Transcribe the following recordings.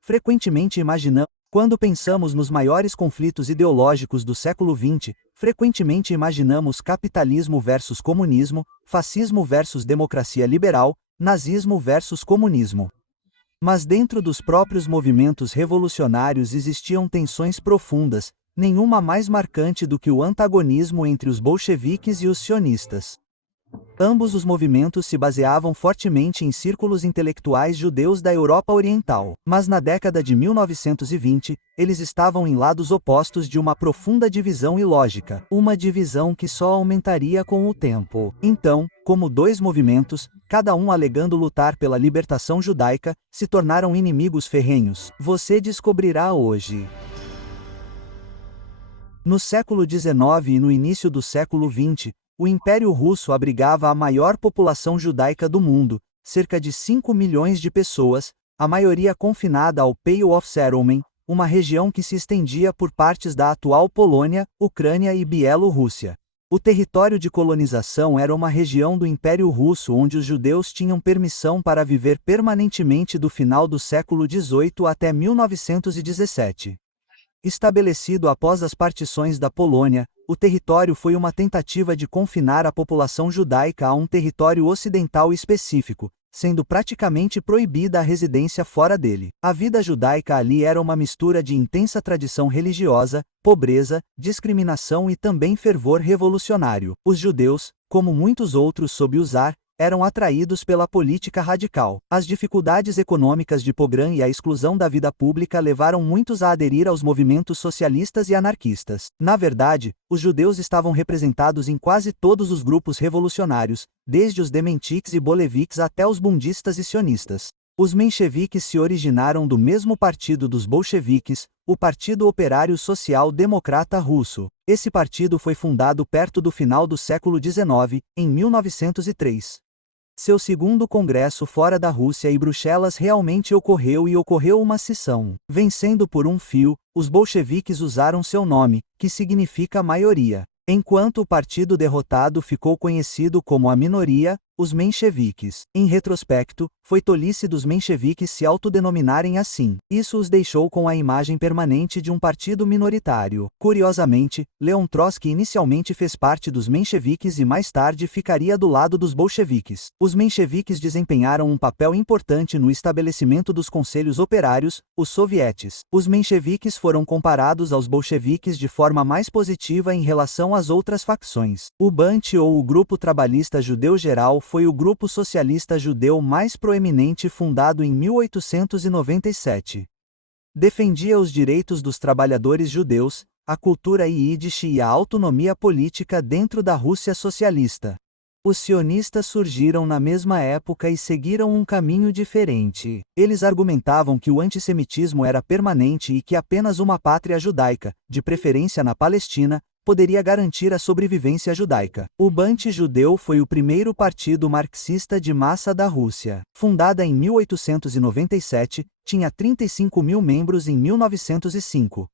Frequentemente imaginamos, quando pensamos nos maiores conflitos ideológicos do século XX, frequentemente imaginamos capitalismo versus comunismo, fascismo versus democracia liberal, nazismo versus comunismo. Mas dentro dos próprios movimentos revolucionários existiam tensões profundas, nenhuma mais marcante do que o antagonismo entre os bolcheviques e os sionistas. Ambos os movimentos se baseavam fortemente em círculos intelectuais judeus da Europa Oriental, mas na década de 1920, eles estavam em lados opostos de uma profunda divisão ilógica, uma divisão que só aumentaria com o tempo. Então, como dois movimentos, cada um alegando lutar pela libertação judaica, se tornaram inimigos ferrenhos. Você descobrirá hoje. No século XIX e no início do século XX, o Império Russo abrigava a maior população judaica do mundo, cerca de 5 milhões de pessoas, a maioria confinada ao Pale of Settlement, uma região que se estendia por partes da atual Polônia, Ucrânia e Bielorrússia. O território de colonização era uma região do Império Russo onde os judeus tinham permissão para viver permanentemente do final do século XVIII até 1917. Estabelecido após as partições da Polônia, o território foi uma tentativa de confinar a população judaica a um território ocidental específico, sendo praticamente proibida a residência fora dele. A vida judaica ali era uma mistura de intensa tradição religiosa, pobreza, discriminação e também fervor revolucionário. Os judeus, como muitos outros sob o czar, eram atraídos pela política radical. As dificuldades econômicas de Pogrom e a exclusão da vida pública levaram muitos a aderir aos movimentos socialistas e anarquistas. Na verdade, os judeus estavam representados em quase todos os grupos revolucionários, desde os dementiques e boleviques até os bundistas e sionistas. Os mencheviques se originaram do mesmo partido dos bolcheviques, o Partido Operário Social Democrata Russo. Esse partido foi fundado perto do final do século XIX, em 1903. Seu segundo congresso fora da Rússia e Bruxelas realmente ocorreu e ocorreu uma cisão. Vencendo por um fio, os bolcheviques usaram seu nome, que significa maioria. Enquanto o partido derrotado ficou conhecido como a minoria, os mencheviques. Em retrospecto, foi tolice dos mencheviques se autodenominarem assim. Isso os deixou com a imagem permanente de um partido minoritário. Curiosamente, Leon Trotsky inicialmente fez parte dos mencheviques e mais tarde ficaria do lado dos bolcheviques. Os mencheviques desempenharam um papel importante no estabelecimento dos conselhos operários, os sovietes. Os mencheviques foram comparados aos bolcheviques de forma mais positiva em relação às outras facções. O Bund ou o Grupo Trabalhista Judeu Geral foi o grupo socialista judeu mais proeminente fundado em 1897. Defendia os direitos dos trabalhadores judeus, a cultura Yiddish e a autonomia política dentro da Rússia socialista. Os sionistas surgiram na mesma época e seguiram um caminho diferente. Eles argumentavam que o antissemitismo era permanente e que apenas uma pátria judaica, de preferência na Palestina, poderia garantir a sobrevivência judaica. O Bund judeu foi o primeiro partido marxista de massa da Rússia. Fundada em 1897, tinha 35 mil membros em 1905.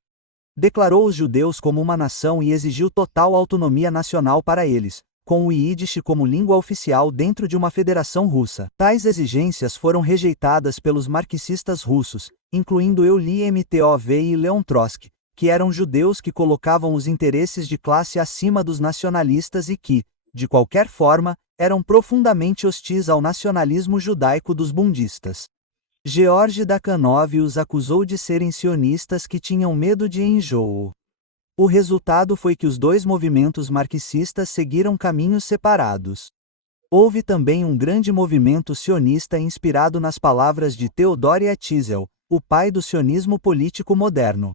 Declarou os judeus como uma nação e exigiu total autonomia nacional para eles, com o Yiddish como língua oficial dentro de uma federação russa. Tais exigências foram rejeitadas pelos marxistas russos, incluindo Elie Mtov e Leon Trotsky, que eram judeus que colocavam os interesses de classe acima dos nacionalistas e que, de qualquer forma, eram profundamente hostis ao nacionalismo judaico dos bundistas. George Dakhanov os acusou de serem sionistas que tinham medo de enjoo. O resultado foi que os dois movimentos marxistas seguiram caminhos separados. Houve também um grande movimento sionista inspirado nas palavras de Theodor Herzl, o pai do sionismo político moderno.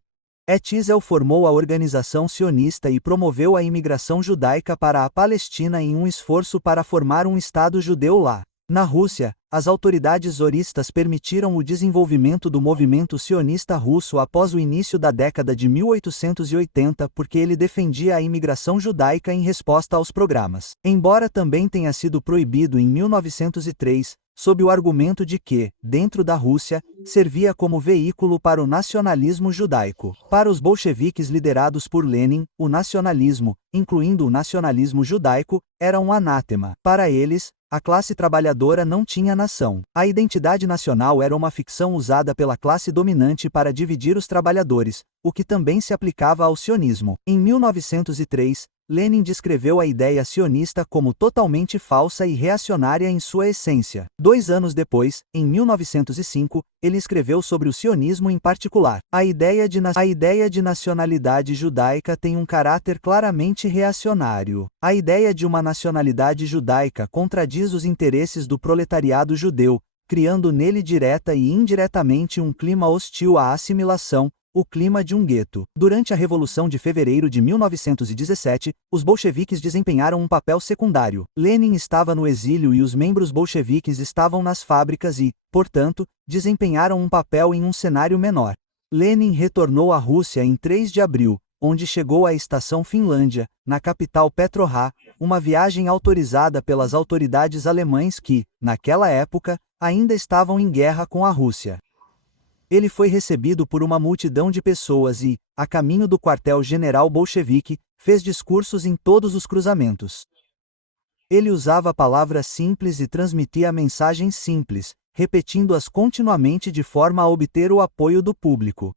Herzl formou a organização sionista e promoveu a imigração judaica para a Palestina em um esforço para formar um Estado judeu lá. Na Rússia, as autoridades tsaristas permitiram o desenvolvimento do movimento sionista russo após o início da década de 1880 porque ele defendia a imigração judaica em resposta aos programas. Embora também tenha sido proibido em 1903, sob o argumento de que, dentro da Rússia, servia como veículo para o nacionalismo judaico. Para os bolcheviques liderados por Lenin, o nacionalismo, incluindo o nacionalismo judaico, era um anátema. Para eles, a classe trabalhadora não tinha nação. A identidade nacional era uma ficção usada pela classe dominante para dividir os trabalhadores, o que também se aplicava ao sionismo. Em 1903, Lenin descreveu a ideia sionista como totalmente falsa e reacionária em sua essência. 2 anos depois, em 1905, ele escreveu sobre o sionismo em particular. A ideia de nacionalidade judaica tem um caráter claramente reacionário. A ideia de uma nacionalidade judaica contradiz os interesses do proletariado judeu, criando nele direta e indiretamente um clima hostil à assimilação, o clima de um gueto. Durante a Revolução de Fevereiro de 1917, os bolcheviques desempenharam um papel secundário. Lenin estava no exílio e os membros bolcheviques estavam nas fábricas e, portanto, desempenharam um papel em um cenário menor. Lenin retornou à Rússia em 3 de abril, onde chegou à estação Finlândia, na capital Petrohrad, uma viagem autorizada pelas autoridades alemãs que, naquela época, ainda estavam em guerra com a Rússia. Ele foi recebido por uma multidão de pessoas e, a caminho do quartel-general bolchevique, fez discursos em todos os cruzamentos. Ele usava palavras simples e transmitia mensagens simples, repetindo-as continuamente de forma a obter o apoio do público.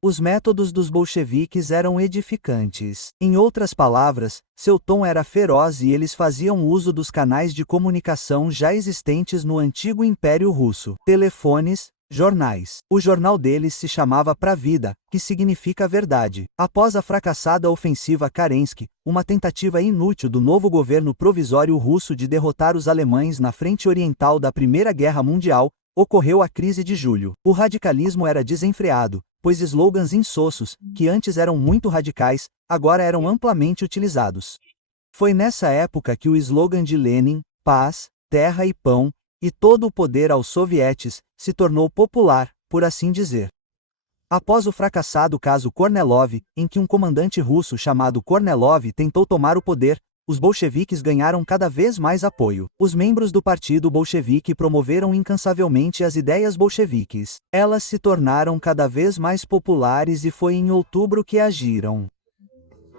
Os métodos dos bolcheviques eram edificantes. Em outras palavras, seu tom era feroz e eles faziam uso dos canais de comunicação já existentes no antigo Império Russo: telefones, jornais. O jornal deles se chamava Pravda, que significa verdade. Após a fracassada ofensiva Kerensky, uma tentativa inútil do novo governo provisório russo de derrotar os alemães na frente oriental da Primeira Guerra Mundial, ocorreu a crise de julho. O radicalismo era desenfreado, pois slogans insossos, que antes eram muito radicais, agora eram amplamente utilizados. Foi nessa época que o slogan de Lenin, paz, terra e pão, e todo o poder aos sovietes, se tornou popular, por assim dizer. Após o fracassado caso Kornilov, em que um comandante russo chamado Kornilov tentou tomar o poder, os bolcheviques ganharam cada vez mais apoio. Os membros do partido bolchevique promoveram incansavelmente as ideias bolcheviques. Elas se tornaram cada vez mais populares e foi em outubro que agiram.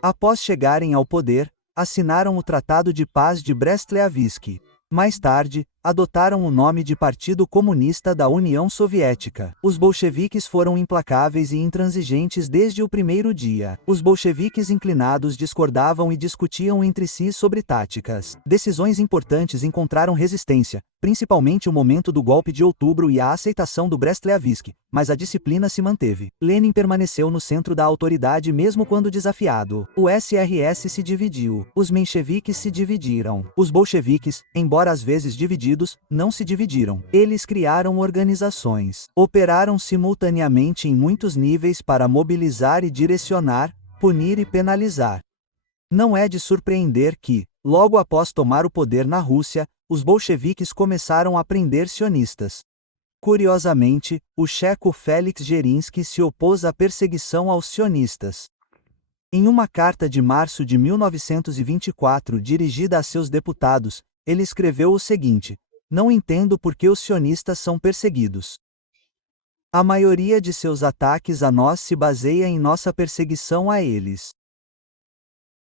Após chegarem ao poder, assinaram o Tratado de Paz de Brest-Litovsk. Mais tarde, adotaram o nome de Partido Comunista da União Soviética. Os bolcheviques foram implacáveis e intransigentes desde o primeiro dia. Os bolcheviques inclinados discordavam e discutiam entre si sobre táticas. Decisões importantes encontraram resistência, principalmente o momento do golpe de outubro e a aceitação do Brest-Litovsk, mas a disciplina se manteve. Lenin permaneceu no centro da autoridade mesmo quando desafiado. O SRS se dividiu. Os mencheviques se dividiram. Os bolcheviques, embora às vezes divididos, não se dividiram. Eles criaram organizações. Operaram simultaneamente em muitos níveis para mobilizar e direcionar, punir e penalizar. Não é de surpreender que, logo após tomar o poder na Rússia, os bolcheviques começaram a prender sionistas. Curiosamente, o checo Félix Dzerzhinsky se opôs à perseguição aos sionistas. Em uma carta de março de 1924 dirigida a seus deputados, ele escreveu o seguinte: "Não entendo por que os sionistas são perseguidos. A maioria de seus ataques a nós se baseia em nossa perseguição a eles.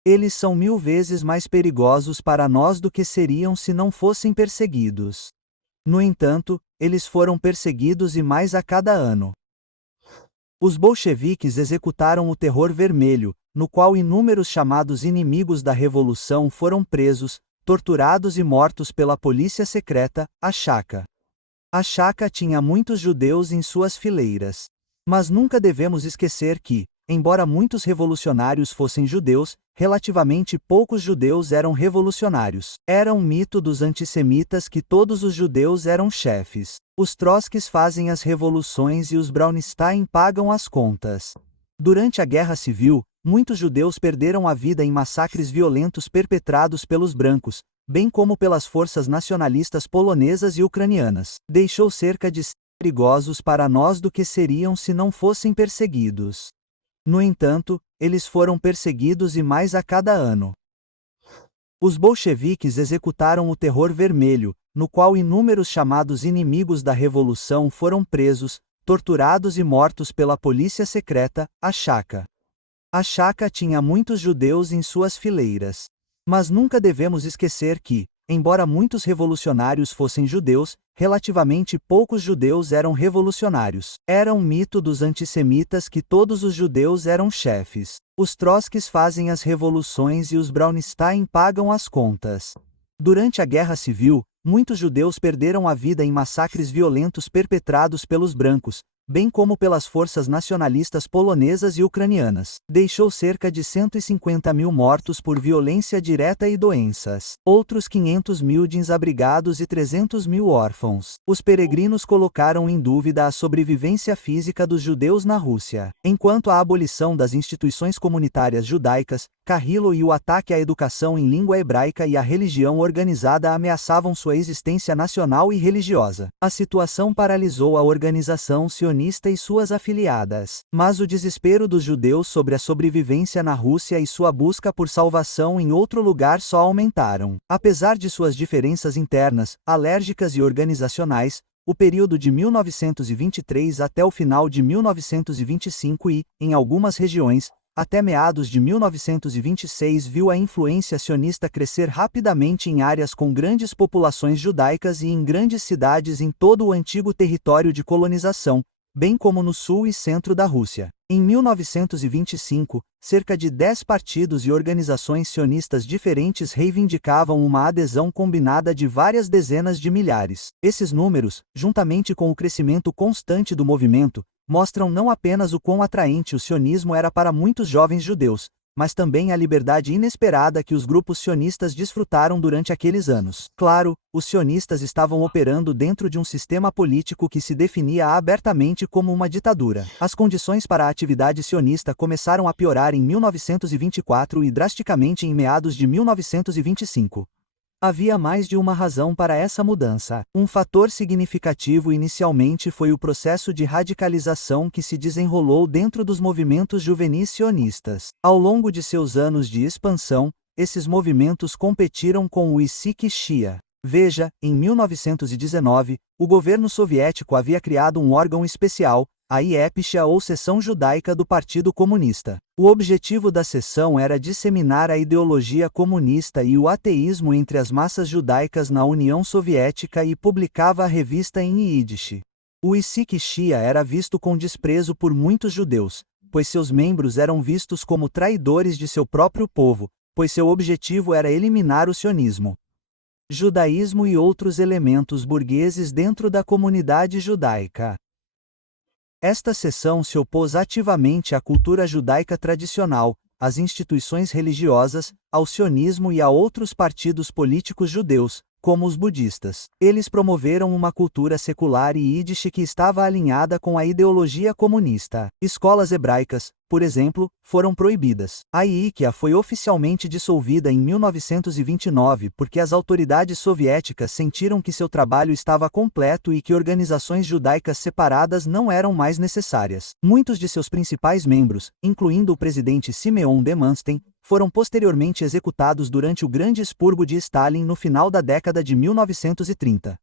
Eles são 1000 vezes mais perigosos para nós do que seriam se não fossem perseguidos. No entanto, eles foram perseguidos e mais a cada ano." Os bolcheviques executaram o Terror Vermelho, no qual inúmeros chamados inimigos da Revolução foram presos, torturados e mortos pela polícia secreta, a Chaka. A Chaka tinha muitos judeus em suas fileiras. Mas nunca devemos esquecer que, embora muitos revolucionários fossem judeus, relativamente poucos judeus eram revolucionários. Era um mito dos antissemitas que todos os judeus eram chefes. Os Trotskys fazem as revoluções e os Braunstein pagam as contas. Durante a Guerra Civil, muitos judeus perderam a vida em massacres violentos perpetrados pelos brancos, bem como pelas forças nacionalistas polonesas e ucranianas. Deixou cerca de perigosos para nós do que seriam se não fossem perseguidos. No entanto, eles foram perseguidos e mais a cada ano. Os bolcheviques executaram o Terror Vermelho, no qual inúmeros chamados inimigos da Revolução foram presos, torturados e mortos pela polícia secreta, a Chaka. A Chaka tinha muitos judeus em suas fileiras. Mas nunca devemos esquecer que, Embora muitos revolucionários fossem judeus, relativamente poucos judeus eram revolucionários. Era um mito dos antissemitas que todos os judeus eram chefes. Os Trotskys fazem as revoluções e os Braunstein pagam as contas. Durante a Guerra Civil, muitos judeus perderam a vida em massacres violentos perpetrados pelos brancos, bem como pelas forças nacionalistas polonesas e ucranianas. Deixou cerca de 150 mil mortos por violência direta e doenças. Outros 500 mil desabrigados e 300 mil órfãos. Os peregrinos colocaram em dúvida a sobrevivência física dos judeus na Rússia. Enquanto a abolição das instituições comunitárias judaicas, Carrillo e o ataque à educação em língua hebraica e à religião organizada ameaçavam sua existência nacional e religiosa. A situação paralisou a organização sionista e suas afiliadas. Mas o desespero dos judeus sobre a sobrevivência na Rússia e sua busca por salvação em outro lugar só aumentaram. Apesar de suas diferenças internas, alérgicas e organizacionais, o período de 1923 até o final de 1925 e, em algumas regiões, até meados de 1926 viu a influência sionista crescer rapidamente em áreas com grandes populações judaicas e em grandes cidades em todo o antigo território de colonização, bem como no sul e centro da Rússia. Em 1925, cerca de 10 partidos e organizações sionistas diferentes reivindicavam uma adesão combinada de várias dezenas de milhares. Esses números, juntamente com o crescimento constante do movimento, mostram não apenas o quão atraente o sionismo era para muitos jovens judeus, mas também a liberdade inesperada que os grupos sionistas desfrutaram durante aqueles anos. Claro, os sionistas estavam operando dentro de um sistema político que se definia abertamente como uma ditadura. As condições para a atividade sionista começaram a piorar em 1924 e drasticamente em meados de 1925. Havia mais de uma razão para essa mudança. Um fator significativo inicialmente foi o processo de radicalização que se desenrolou dentro dos movimentos juvenis sionistas. Ao longo de seus anos de expansão, esses movimentos competiram com o Issyk Shia. Veja, em 1919, o governo soviético havia criado um órgão especial, a Yepcha ou Seção Judaica do Partido Comunista. O objetivo da seção era disseminar a ideologia comunista e o ateísmo entre as massas judaicas na União Soviética e publicava a revista em Yiddish. O Issyk Shia era visto com desprezo por muitos judeus, pois seus membros eram vistos como traidores de seu próprio povo, pois seu objetivo era eliminar o sionismo, judaísmo e outros elementos burgueses dentro da comunidade judaica. Esta seção se opôs ativamente à cultura judaica tradicional, às instituições religiosas, ao sionismo e a outros partidos políticos judeus, como os budistas. Eles promoveram uma cultura secular e Yiddish que estava alinhada com a ideologia comunista. Escolas hebraicas, por exemplo, foram proibidas. A Yiddish foi oficialmente dissolvida em 1929 porque as autoridades soviéticas sentiram que seu trabalho estava completo e que organizações judaicas separadas não eram mais necessárias. Muitos de seus principais membros, incluindo o presidente Simeon de Manstein, foram posteriormente executados durante o Grande Expurgo de Stalin no final da década de 1930.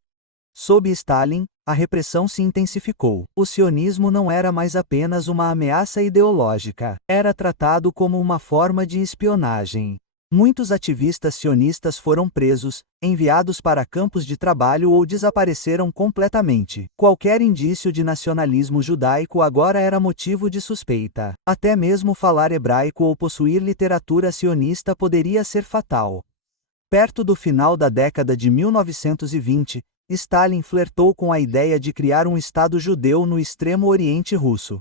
Sob Stalin, a repressão se intensificou. O sionismo não era mais apenas uma ameaça ideológica, era tratado como uma forma de espionagem. Muitos ativistas sionistas foram presos, enviados para campos de trabalho ou desapareceram completamente. Qualquer indício de nacionalismo judaico agora era motivo de suspeita. Até mesmo falar hebraico ou possuir literatura sionista poderia ser fatal. Perto do final da década de 1920, Stalin flertou com a ideia de criar um Estado judeu no extremo Oriente Russo.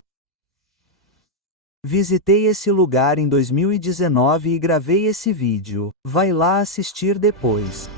Visitei esse lugar em 2019 e gravei esse vídeo. Vai lá assistir depois.